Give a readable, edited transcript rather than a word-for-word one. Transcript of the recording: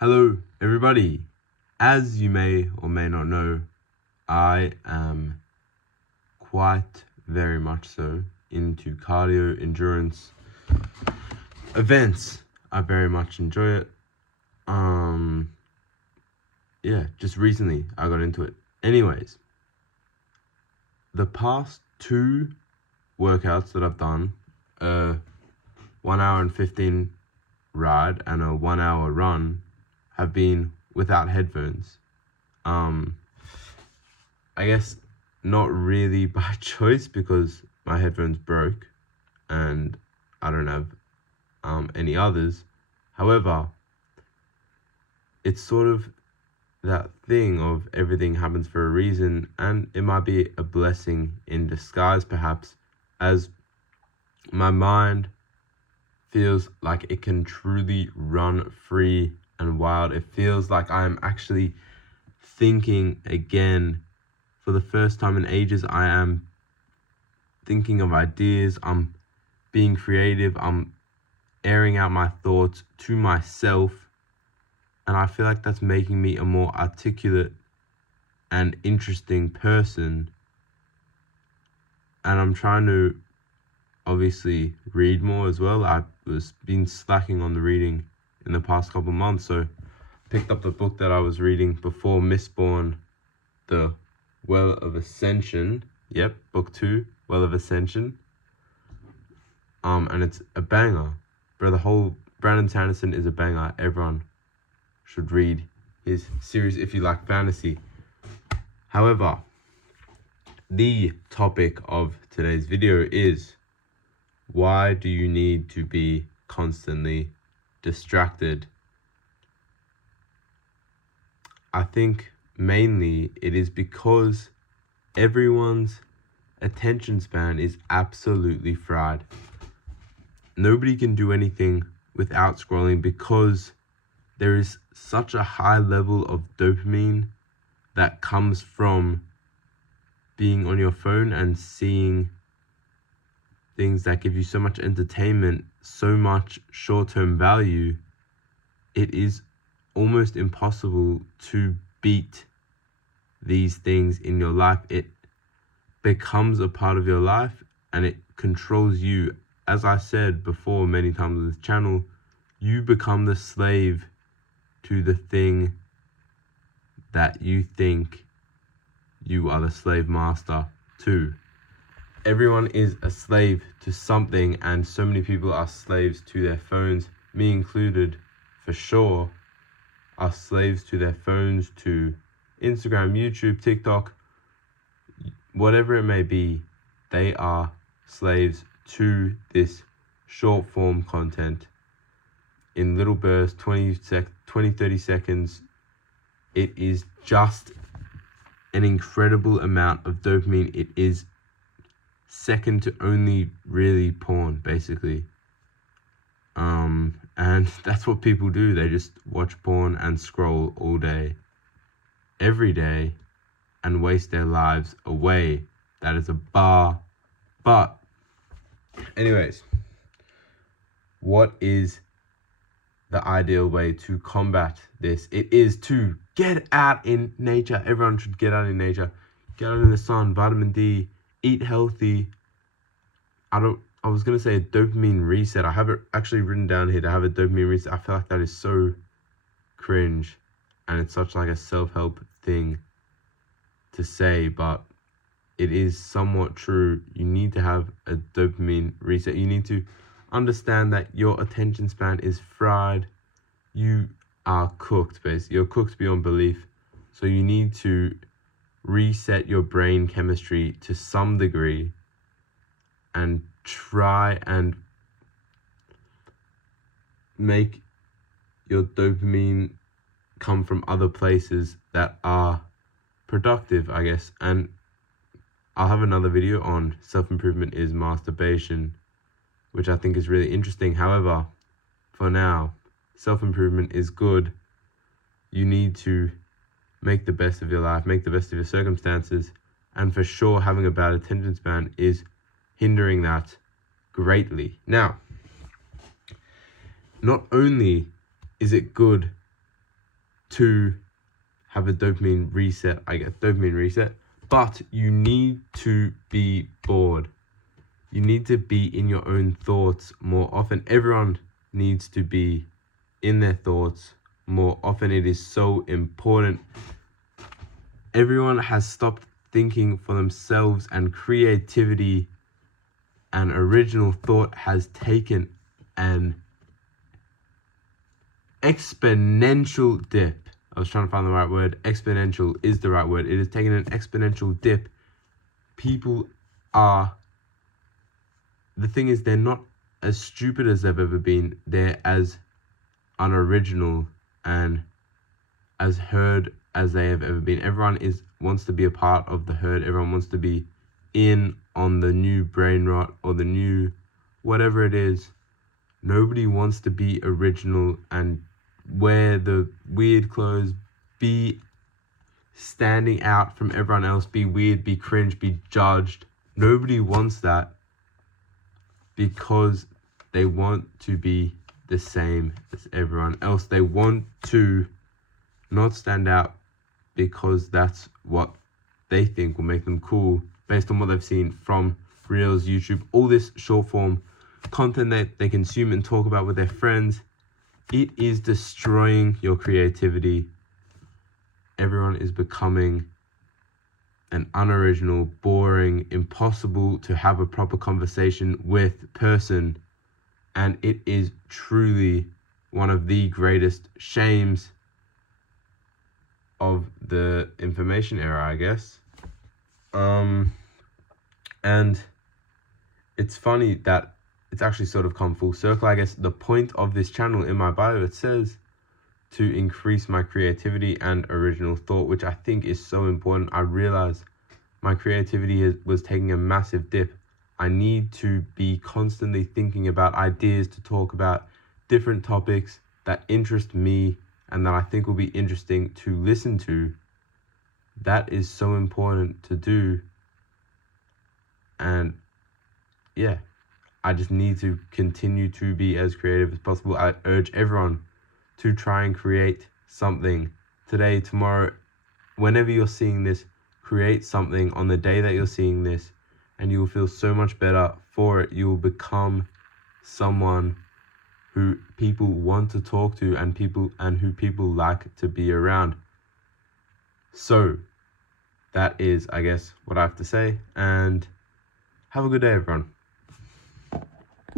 Hello, everybody. As you may or may not know, I am quite very much so into cardio endurance events. I very much enjoy it. Just recently I got into it. Anyways, the past two workouts that I've done, a 1 hour and 15 ride and a 1 hour run, have been without headphones. I guess not really by choice because my headphones broke and I don't have any others. However, it's sort of that thing of everything happens for a reason, and it might be a blessing in disguise perhaps, as my mind feels like it can truly run free and wild. It feels like I'm actually thinking again. For the first time in ages, I am thinking of ideas. I'm being creative. I'm airing out my thoughts to myself. And I feel like that's making me a more articulate and interesting person. And I'm trying to obviously read more as well. I've been slacking on the reading in the past couple months. So picked up the book that I was reading before Mistborn, The Well of Ascension. Yep, book 2, Well of Ascension. And it's a banger. Bro, the whole Brandon Sanderson is a banger. Everyone should read his series if you like fantasy. However, the topic of today's video is, why do you need to be constantly distracted? I think mainly it is because everyone's attention span is absolutely fried. Nobody can do anything without scrolling because there is such a high level of dopamine that comes from being on your phone and seeing things that give you so much entertainment, so much short-term value. It is almost impossible to beat these things in your life. It becomes a part of your life and it controls you. As I said before many times on this channel, you become the slave to the thing that you think you are the slave master to. Everyone is a slave to something, and so many people are slaves to their phones, me included, for sure, are slaves to their phones, to Instagram, YouTube, TikTok, whatever it may be. They are slaves to this short form content in little bursts, 20, 30 seconds. It is just an incredible amount of dopamine. It is second to only really porn, basically. And that's what people do. They just watch porn and scroll all day, every day, and waste their lives away. That is a bar. But anyways, what is the ideal way to combat this? It is to get out in nature. Everyone should get out in nature. Get out in the sun, vitamin D, eat healthy. I was going to say a dopamine reset. I have it actually written down here to have a dopamine reset. I feel like that is so cringe and it's such like a self-help thing to say, but it is somewhat true. You need to have a dopamine reset. You need to understand that your attention span is fried. You are cooked, basically. You're cooked beyond belief. So you need to reset your brain chemistry to some degree and try and make your dopamine come from other places that are productive, I guess. And I'll have another video on self-improvement is masturbation, which I think is really interesting. However, for now, self-improvement is good. You need to make the best of your life, make the best of your circumstances, and for sure having a bad attention span is hindering that greatly. Now, not only is it good to have a dopamine reset. I get dopamine reset, but you need to be bored. You need to be in your own thoughts more often. Everyone needs to be in their thoughts more often. It is so important. Everyone has stopped thinking for themselves, and creativity and original thought has taken an exponential dip. I was trying to find the right word. Exponential is the right word. It has taken an exponential dip. People are, the thing is, they're not as stupid as they've ever been. They're as unoriginal and as herd as they have ever been. Everyone wants to be a part of the herd. Everyone wants to be in on the new brain rot or the new whatever it is. Nobody wants to be original and wear the weird clothes, be standing out from everyone else, be weird, be cringe, be judged. Nobody wants that because they want to be the same as everyone else. They want to not stand out because that's what they think will make them cool based on what they've seen from Reels, YouTube, all this short form content that they consume and talk about with their friends. It is destroying your creativity. Everyone is becoming an unoriginal, boring, impossible to have a proper conversation with person. And it is truly one of the greatest shames of the information era, I guess. And it's funny that it's actually sort of come full circle. I guess the point of this channel, in my bio, it says to increase my creativity and original thought, which I think is so important. I realize my creativity was taking a massive dip. I need to be constantly thinking about ideas to talk about, different topics that interest me and that I think will be interesting to listen to. That is so important to do. And yeah, I just need to continue to be as creative as possible. I urge everyone to try and create something today, tomorrow, whenever you're seeing this. Create something on the day that you're seeing this, and you will feel so much better for it. You will become someone who people want to talk to and who people like to be around. So that is, I guess, what I have to say, and have a good day, everyone.